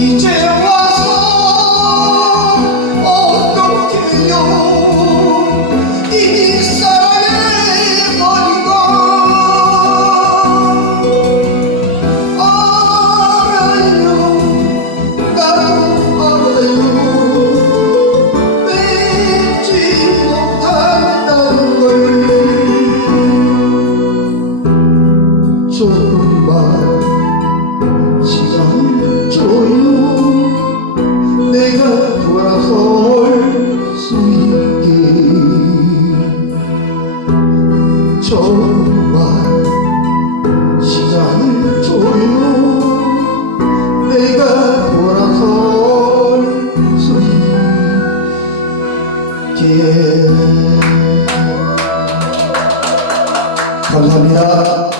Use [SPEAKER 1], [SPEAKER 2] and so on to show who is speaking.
[SPEAKER 1] 你这我 시간을 줘요 내가 돌아서 올수 있게 감사합니다.